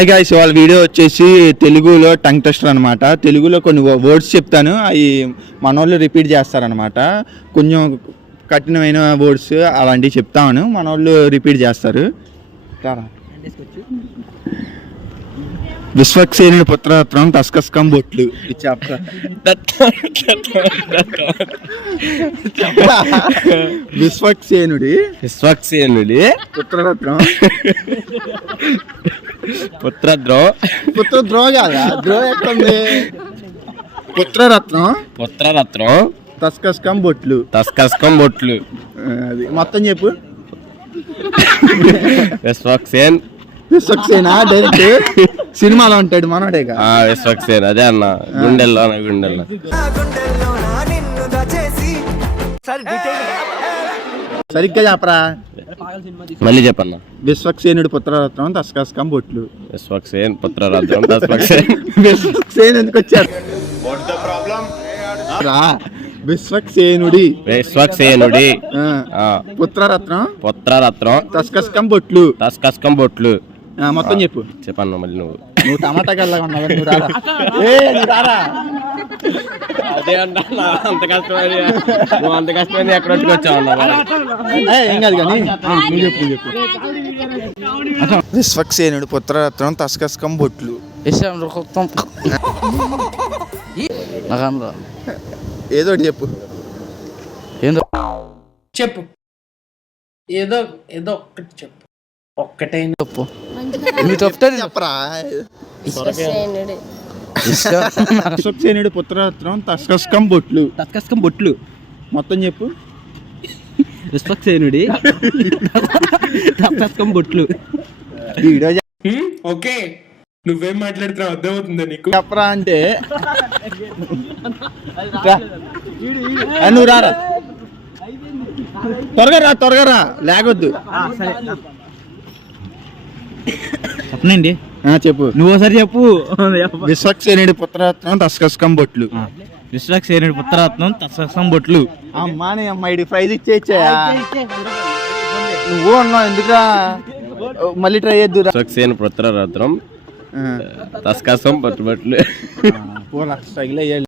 Hi guys, వాళ్ళ video వచ్చేసి తెలుగులో టంగ్ టెస్టర్ అనమాట. తెలుగులో కొన్ని వర్డ్స్ చెప్తాను, అవి మనోళ్ళు రిపీట్ చేస్తారనమాట. కొంచెం కఠినమైన వర్డ్స్ అలాంటివి చెప్తాను, మనోళ్ళు రిపీట్ చేస్తారు. విశ్వక్సేనుడి పుత్రరత్నం తస్కస్కం బొట్లు చెప్తా. విశ్వక్సేనుడి పుత్రరత్నం పుత్రద్రోహ కాదా? ద్రోహ ఎక్కడుంది? పుత్రరత్నం తస్కస్కం బొట్లు అది మొత్తం చెప్పు. విశ్వక్సేనా డైరెక్ట్ సినిమాలో ఉంటాడు మనోడేగా. విశ్వక్సేన్ అదే అన్న. గుండెల్లో సరిగ్గా చెప్పరా, మళ్ళీ చెప్పన్న. విశ్వక్సేనుడి పుత్రరత్నం తస్కస్కం బొట్లు. విశ్వక్సేన్ పుత్రరత్నం తస్కస్కం. విశ్వక్సేన్ ఎందుకు వచ్చారు? విశ్వక్సేనుడి పుత్రరత్నం తస్కస్కం బొట్లు. మొత్తం చెప్పు. చెప్పన్న మళ్ళీ. నువ్వు టమాటా కల్లాగా ఉన్నావు, నువ్వు రారా. అదే అన్నా, అంత కష్టమని నువ్వు అంత కష్టమని ఎక్కడ వచ్చావన్నా? ఏం కాదు కానీ నువ్వు చెప్పు. విశ్వక్సేనుడి పుత్రరత్నం తస్కస్కం బొట్లు. ఏదో ఒకటి చెప్పు. చెప్పు ఏదో ఒక్కటి చెప్పు. ఒక్కటే చెప్పు. చెప్పరా. విశ్వక్సేనుడి పుత్రరత్నం తస్కస్కం బొట్లు. మొత్తం చెప్పు. విశ్వక్సేనుడి తస్కస్కం బొట్లు. ఓకే, నువ్వేం మాట్లాడుతున్నావు అర్థమవుతుందా నీకు? చెప్పరా అంటే నువ్వు రారా, త్వరగా రా లేకొద్దు. చెప్పనండి. చెప్పు. నువ్వు ఒకసారి చెప్పు. విశ్వక్సేనుడి పుత్రరత్నం తస్కస్కం బొట్లు. విశ్వక్సేనుడి పుత్రరత్నం తస్కస్కం బొట్లు. అమ్మాని అమ్మాయి ప్రైజ్ ఇచ్చేయా. నువ్వు అన్నావు ఎందుకురా, మళ్ళీ ట్రై చేద్దు. విశ్వక్సేన్ పుత్రరత్నం తస్కస్కం బొట్లు. స్ట్రగుల్ అయ్యాలి.